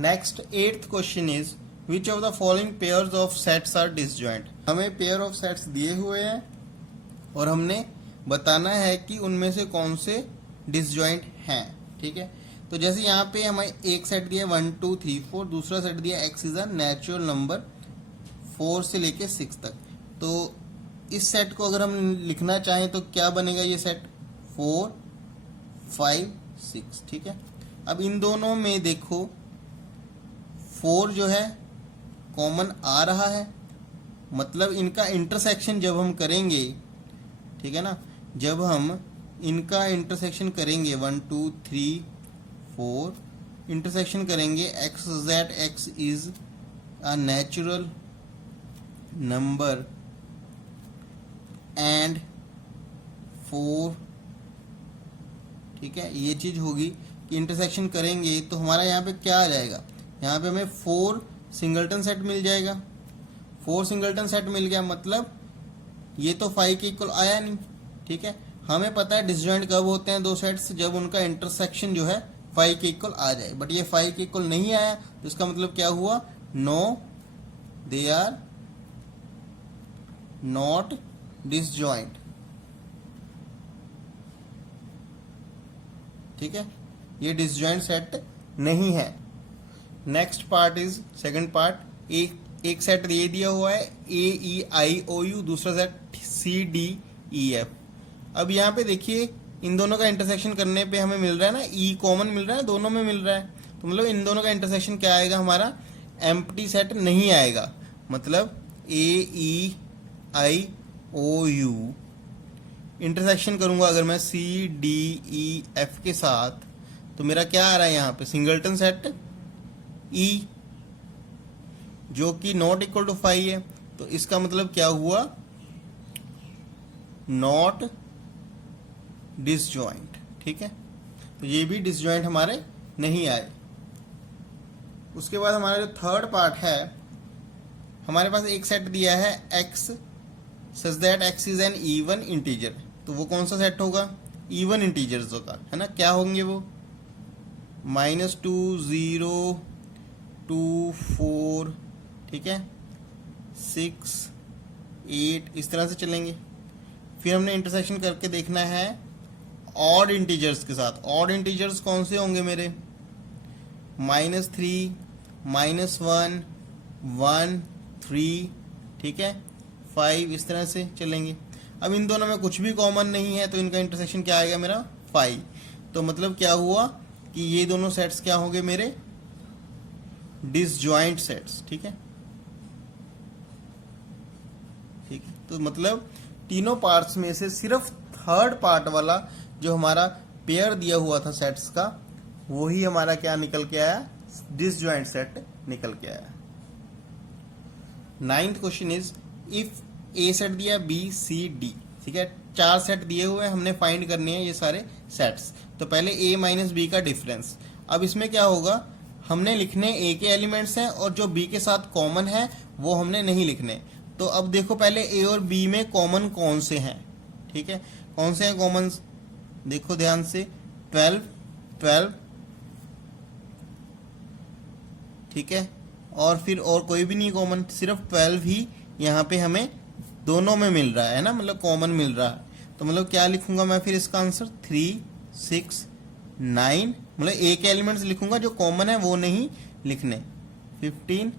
Next 8th question is which of the following pairs of sets are disjoint. हमें pair of sets दिए हुए हैं और हमने बताना है कि उनमें से कौन से डिसजॉइंट हैं। ठीक है, तो जैसे यहाँ पे हमें एक सेट दिया 1 2 3 4, दूसरा सेट दिया x is a natural number 4 से लेके 6 तक। तो इस सेट को अगर हम लिखना चाहें तो क्या बनेगा, ये सेट 4 5 6। ठीक है, अब इन दोनों में देखो 4 जो है कॉमन आ रहा है, मतलब इनका इंटरसेक्शन जब हम करेंगे, ठीक है ना, जब हम इनका इंटरसेक्शन करेंगे 1 2 3 4 इंटरसेक्शन करेंगे x z x is a natural number and 4। ठीक है, ये चीज होगी कि इंटरसेक्शन करेंगे तो हमारा यहाँ पे क्या आ जाएगा, यहाँ पे हमें 4 सिंगलटन सेट मिल जाएगा। 4 सिंगलटन सेट मिल गया, मतलब ये तो 5 के इक्वल आया नहीं। ठीक है, हमें पता है डिसजॉइंट कब होते हैं दो सेट्स, जब उनका इंटरसेक्शन जो है 5 के इक्वल आ जाए, बट ये 5 के इक्वल नहीं आया, तो इसका मतलब क्या हुआ, no they are not disjoint. ठीक है, ये डिसजॉइंट सेट नहीं है। Next part is second part. एक सेट ये दिया हुआ है AEIOU, दूसरा सेट CDEF। अब यहाँ पे देखिए इन दोनों का इंटरसेक्शन करने पे हमें मिल रहा है ना, E कॉमन मिल रहा है, दोनों में मिल रहा है, तो मतलब इन दोनों का इंटरसेक्शन क्या आएगा, हमारा एम्प्टी सेट नहीं आएगा। मतलब AEIOU इंटरसेक्शन करूंगा अगर मैं CDEF के साथ, तो मेरा क्या आ रहा है यहाँ पे, सिंगलटन सेट E जो कि नॉट इक्वल टू 5 है, तो इसका मतलब क्या हुआ, नॉट डिसजॉइंट। ठीक है, तो ये भी डिसजॉइंट हमारे नहीं आए। उसके बाद हमारा जो थर्ड पार्ट है, हमारे पास एक सेट दिया है x such that x is an even integer. तो वो कौन सा सेट होगा, इवन इंटीजर्स का, है ना। क्या होंगे वो, -2 0 2 4, ठीक है, 6 8, इस तरह से चलेंगे। फिर हमने इंटरसेक्शन करके देखना है ऑड इंटीजर्स के साथ। ऑड इंटीजर्स कौन से होंगे मेरे, -3 -1 1 3, ठीक है, 5, इस तरह से चलेंगे। अब इन दोनों में कुछ भी कॉमन नहीं है, तो इनका इंटरसेक्शन क्या आएगा मेरा, 5। तो मतलब क्या हुआ कि ये दोनों सेट्स क्या होंगे मेरे, डिसजॉइंट सेट्स। ठीक है, ठीक है, तो मतलब तीनों पार्ट्स में से सिर्फ थर्ड पार्ट वाला जो हमारा पेयर दिया हुआ था सेट्स का, वही हमारा क्या निकल के आया, डिसजॉइंट सेट निकल के आया। 9th question is if A set दिया B C D, ठीक है, 4 सेट दिए हुए हैं, हमने फाइंड करने हैं ये सारे सेट्स। तो पहले A माइनस B का डिफरेंस। अब इसमें क्या होगा, हमने लिखने A के एलिमेंट्स हैं और जो B के साथ कॉमन है वो हमने नहीं लिखने। तो अब देखो पहले A और B में कॉमन कौन से हैं, ठीक है, कौन से हैं कॉमन, देखो ध्यान से, 12 12, ठीक है, और फिर और कोई भी नहीं कॉमन, सिर्फ 12 ही यहाँ पे हमें दोनों में मिल रहा है ना, मतलब कॉमन मिल रहा है। तो मतलब क्या लिखूंगा मैं फिर इसका आंसर, 3 6 9, मतलब A के एलिमेंट्स लिखूंगा, जो कॉमन है वो नहीं लिखने, 15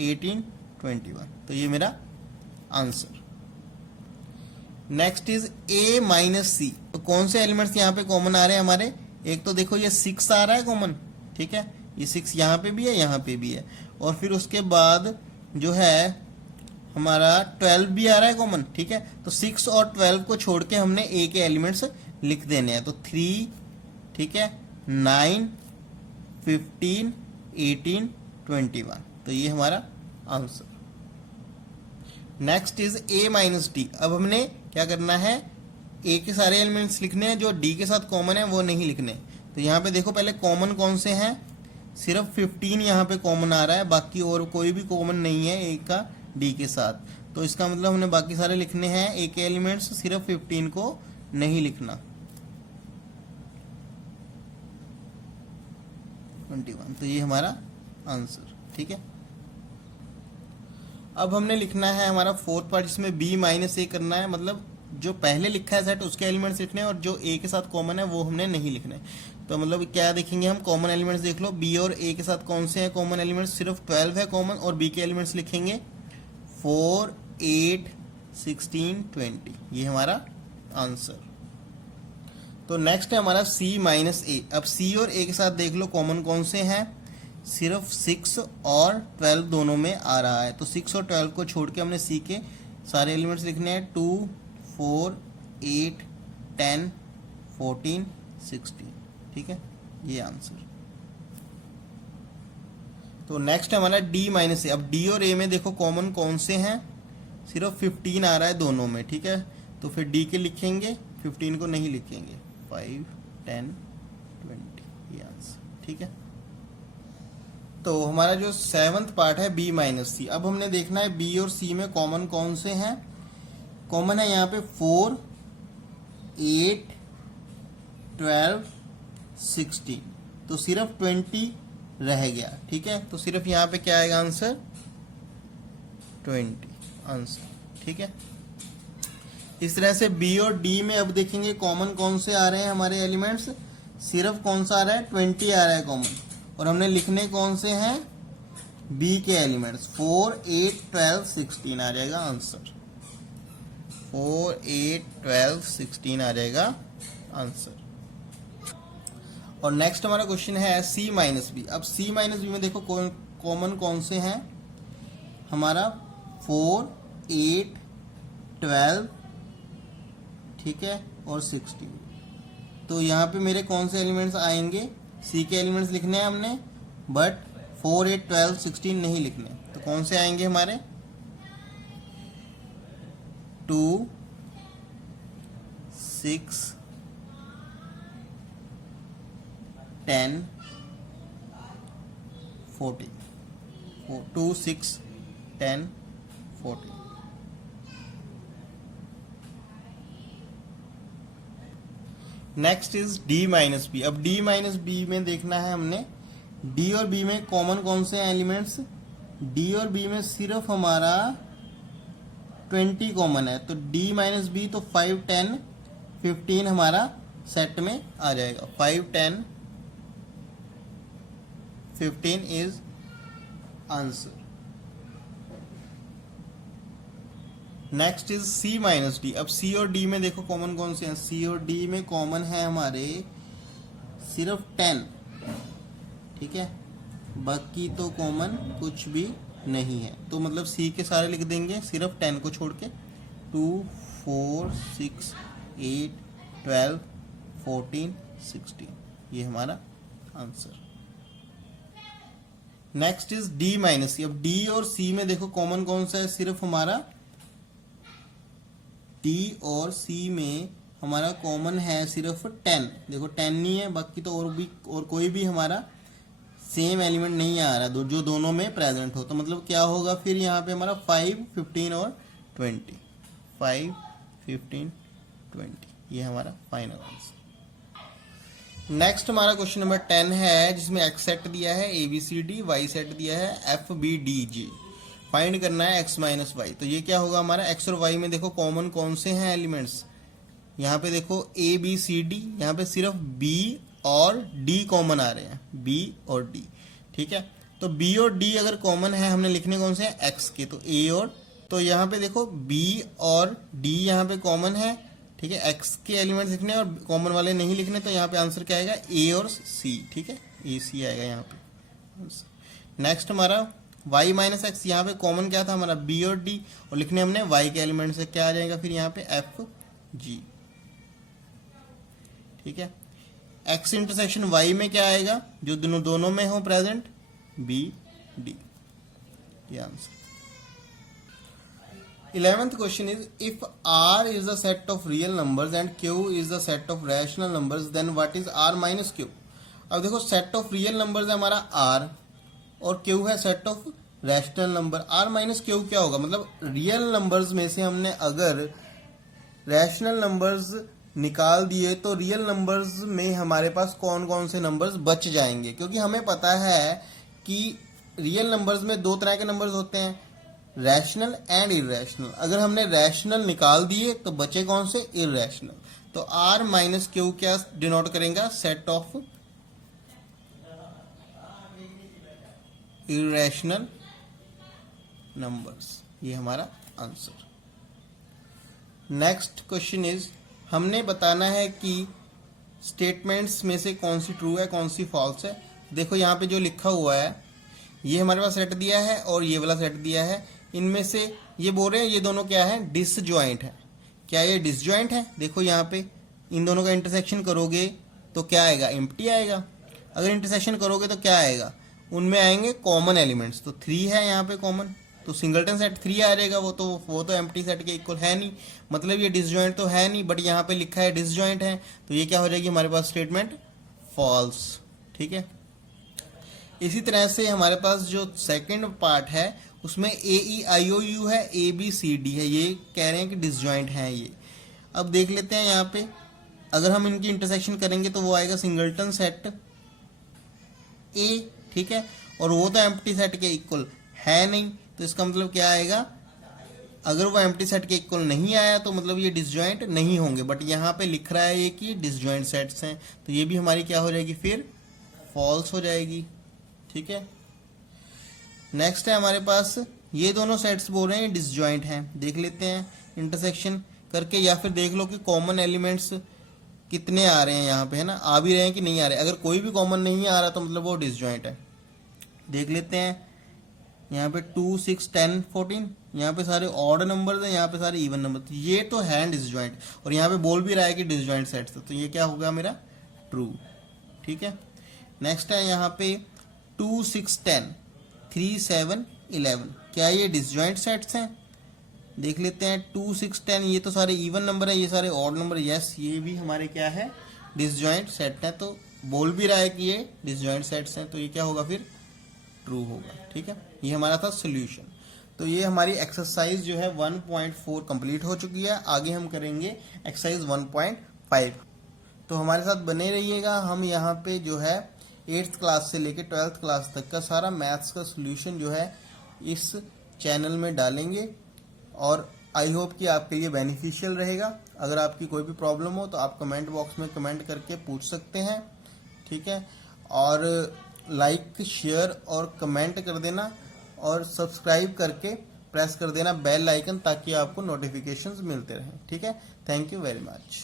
18 21। तो ये मेरा answer. Next is A minus C। तो कौन से एलिमेंट्स यहाँ पे कॉमन आ रहे हैं हमारे, एक तो देखो ये 6 आ रहा है कॉमन, ठीक है, ये 6 यहाँ पे भी है, यहाँ पे भी है, और फिर उसके बाद जो है हमारा 12 भी आ रहा है कॉमन, ठीक है। तो 6 और 12 को छोड़ के हमने A के एलिमेंट्स लिख देने हैं। तो 3, ठीक है, 9 15 18 21। तो ये हमारा answer. Next is A minus D। अब हमने क्या करना है, A के सारे एलिमेंट्स लिखने हैं, जो D के साथ कॉमन है वो नहीं लिखने। तो यहाँ पे देखो पहले कॉमन कौन से हैं, सिर्फ 15 यहाँ पे कॉमन आ रहा है, बाकी और कोई भी कॉमन नहीं है A का D के साथ। तो इसका मतलब हमने बाकी सारे लिखने हैं A के एलिमेंट्स, सिर्फ 15 को नहीं लिखना। 21। तो ये हमारा आंसर। ठीक है, अब हमने लिखना है हमारा फोर्थ पार्ट, जिसमें b माइनस ए करना है, मतलब जो पहले लिखा है सेट उसके एलिमेंट्स लिखने हैं और जो a के साथ कॉमन है वो हमने नहीं लिखना है। तो मतलब क्या देखेंगे हम, कॉमन एलिमेंट्स देख लो, b और a के साथ कौन से हैं कॉमन एलिमेंट्स, सिर्फ 12 है कॉमन, और b के एलिमेंट्स लिखेंगे 4, 8, 16, 20। ये हमारा आंसर। तो नेक्स्ट है हमारा c माइनस ए। अब c और a के साथ देख लो कॉमन कौन से हैं, सिर्फ 6 और 12 दोनों में आ रहा है। तो 6 और 12 को छोड़ के हमने c के सारे एलिमेंट्स लिखने हैं, 2, 4, 8, 10, 14, 16। ठीक है, ये आंसर। तो नेक्स्ट है हमारा d माइनस ए। अब d और a में देखो कॉमन कौन से हैं, सिर्फ 15 आ रहा है दोनों में। ठीक है, तो फिर d के लिखेंगे, 15 को नहीं लिखेंगे, 5, 10, 20, ये आंसर। ठीक है, तो हमारा जो 7th पार्ट है b माइनस सी। अब हमने देखना है b और c में कॉमन कौन से हैं। कॉमन है यहाँ पे 4, 8, 12, 16, तो सिर्फ 20 रह गया। ठीक है, तो सिर्फ यहाँ पे क्या आएगा आंसर, 20 आंसर। ठीक है, इस तरह से b और d में अब देखेंगे कॉमन कौन से आ रहे हैं हमारे एलिमेंट्स, सिर्फ कौन सा आ रहा है, 20 आ रहा है कॉमन, और हमने लिखने कौन से हैं, b के एलिमेंट्स, 4, 8, 12, 16 आ जाएगा आंसर। 4, 8, 12, 16 आ जाएगा आंसर। और नेक्स्ट हमारा क्वेश्चन है c माइनस बी। अब c माइनस बी में देखो कॉमन कौन से हैं हमारा, 4, 8, 12, ठीक है, और 16। तो यहाँ पे मेरे कौन से एलिमेंट्स आएंगे, c के एलिमेंट्स लिखने हैं हमने, बट 4, 8, 12, 16 नहीं लिखने। तो कौन से आएंगे हमारे, 2, 6, 10, 14, 2, 6, 10, 14। Next is d minus B. अब d माइनस बी में देखना है हमने, d और b में कॉमन कौन से हैं एलिमेंट्स, d और b में सिर्फ हमारा 20 कॉमन है। तो d माइनस बी, तो 5, 10, 15 हमारा सेट में आ जाएगा। 5, 10, 15 is answer. Next is c minus D. अब c और d में देखो कॉमन कौन से हैं, c और d में कॉमन है हमारे सिर्फ 10। ठीक है, बाकी तो कॉमन कुछ भी नहीं है। तो मतलब c के सारे लिख देंगे सिर्फ 10 को छोड़ के, 2, 4, 6, 8, 12, 14, 16, ये हमारा answer. Next is d minus c. अब d और c में देखो कॉमन कौन सा है, सिर्फ हमारा d और c में हमारा कॉमन है सिर्फ 10। देखो 10 नहीं है, बाकी तो और कोई भी हमारा सेम एलिमेंट नहीं आ रहा जो दोनों में प्रेजेंट हो। तो मतलब क्या होगा फिर यहाँ पे हमारा 5, 15 और 20, 5, 15, 20, ये हमारा फाइनल आंसर। नेक्स्ट हमारा क्वेश्चन नंबर 10 है, जिसमें x सेट दिया है ABCD, y सेट दिया है FBDG। फाइंड करना है x माइनस वाई। तो ये क्या होगा हमारा, x और y में देखो कॉमन कौन से हैं एलिमेंट्स। यहाँ पे देखो ABCD, यहाँ पे सिर्फ B और D कॉमन आ रहे हैं, B और D। ठीक है, तो B और D अगर कॉमन है, हमने लिखने कौन से हैं, x के, तो A और, तो यहाँ पे देखो B और D यहाँ पे कॉमन है। ठीक है, x के एलिमेंट्स लिखने और कॉमन वाले नहीं लिखने, तो यहाँ पे आंसर क्या आएगा, A और C। ठीक है, AC आएगा यहाँ पे। नेक्स्ट हमारा y माइनस एक्स, यहाँ पे कॉमन क्या था हमारा, B और D, और लिखने हमने y के एलिमेंट से, क्या आ जाएगा फिर यहाँ पे FG। ठीक है, x इंटरसेक्शन y में क्या आएगा, जो दोनों में हो प्रेजेंट, B D, ये answer. 11th question is, if R is a set of real numbers and Q is a set of rational numbers, then what is R minus Q? अब देखो सेट ऑफ रियल नंबर्स है हमारा R, और Q है set of rational number. R minus Q क्या होगा, मतलब real numbers में से हमने अगर रैशनल नंबर्स निकाल दिए तो रियल नंबर्स में हमारे पास कौन कौन से नंबर्स बच जाएंगे, क्योंकि हमें पता है कि रियल नंबर्स में दो तरह के नंबर्स होते हैं, रैशनल एंड इरेशनल। अगर हमने रैशनल निकाल दिए तो बचे कौन से, इरेशनल। तो आर माइनस क्यू क्या डिनोट करेगा, सेट ऑफ इरेशनल नंबर्स। ये हमारा आंसर। नेक्स्ट क्वेश्चन इज, हमने बताना है कि स्टेटमेंट्स में से कौन सी ट्रू है कौन सी फॉल्स है। देखो यहाँ पे जो लिखा हुआ है, ये हमारे पास सेट दिया है और ये वाला सेट दिया है। इनमें से ये बोल रहे हैं ये दोनों क्या है, डिसजॉइंट है। क्या ये डिसजॉइंट है? देखो यहाँ पे इन दोनों का इंटरसेक्शन करोगे तो क्या आएगा, एम्प्टी आएगा। अगर इंटरसेक्शन करोगे तो क्या आएगा, उनमें आएंगे कॉमन एलिमेंट्स। तो 3 है यहाँ पे कॉमन, तो सिंगलटन सेट 3 आ जाएगा। वो तो एम्प्टी सेट के इक्वल है नहीं, मतलब ये डिसजॉइंट तो है नहीं, बट यहाँ पे लिखा है डिसजॉइंट है, तो ये क्या हो जाएगी हमारे पास स्टेटमेंट, फॉल्स। ठीक है। इसी तरह से हमारे पास जो सेकंड पार्ट है उसमें AEIOU है, ABCD है, ये कह रहे हैं कि डिसजॉइंट है ये। अब देख लेते हैं यहाँ पे, अगर हम इनकी इंटरसेक्शन करेंगे तो वो आएगा सिंगलटन सेट A। ठीक है, और वो तो एम्प्टी सेट के इक्वल है नहीं, तो इसका मतलब क्या आएगा, अगर वो एम्प्टी सेट के इक्वल नहीं आया तो मतलब ये डिसजॉइंट नहीं होंगे। बट यहाँ पे लिख रहा है ये कि डिसजॉइंट सेट्स हैं, तो ये भी हमारी क्या हो जाएगी, फिर फॉल्स हो जाएगी। ठीक है। नेक्स्ट है हमारे पास, ये दोनों सेट्स बोल रहे हैं डिसजॉइंट हैं। देख लेते हैं इंटरसेक्शन करके, या फिर देख लो कि कॉमन एलिमेंट्स कितने आ रहे हैं यहाँ पे, है ना, आ भी रहे हैं कि नहीं आ रहे। अगर कोई भी कॉमन नहीं आ रहा तो मतलब वो डिसजॉइंट है। देख लेते हैं यहाँ पे 2, 6, 10, 14, यहाँ पे सारे ऑड नंबर्स हैं, यहाँ पे सारे इवन नंबर, तो ये तो है डिसजॉइंट। और यहाँ पे बोल भी रहा है कि डिसजॉइंट सेट्स है, तो ये क्या होगा मेरा, ट्रू। ठीक है। नेक्स्ट है यहाँ पे 2, 6, 10, 3, 7, 11, क्या ये डिसजॉइंट सेट्स हैं? देख लेते हैं 2, 6, 10, ये तो सारे इवन नंबर है, ये सारे ऑड नंबर। यस, ये भी हमारे क्या है, डिसजॉइंट सेट है। तो बोल भी रहा है कि ये डिसजॉइंट सेट्स हैं, तो ये क्या होगा, फिर ट्रू होगा। ठीक है, ये हमारा था सोल्यूशन। तो ये हमारी एक्सरसाइज जो है 1.4 कंप्लीट हो चुकी है। आगे हम करेंगे एक्सरसाइज 1.5। तो हमारे साथ बने रहिएगा। हम यहाँ पे जो है 8th क्लास से लेकर 12th क्लास तक का सारा मैथ्स का सोल्यूशन जो है इस चैनल में डालेंगे, और आई होप कि आपके लिए बेनिफिशियल रहेगा। अगर आपकी कोई भी प्रॉब्लम हो तो आप कमेंट बॉक्स में कमेंट करके पूछ सकते हैं। ठीक है, और लाइक, शेयर और कमेंट कर देना, और सब्सक्राइब करके प्रेस कर देना बेल आइकन, ताकि आपको नोटिफिकेशंस मिलते रहें। ठीक है, थैंक यू वेरी मच।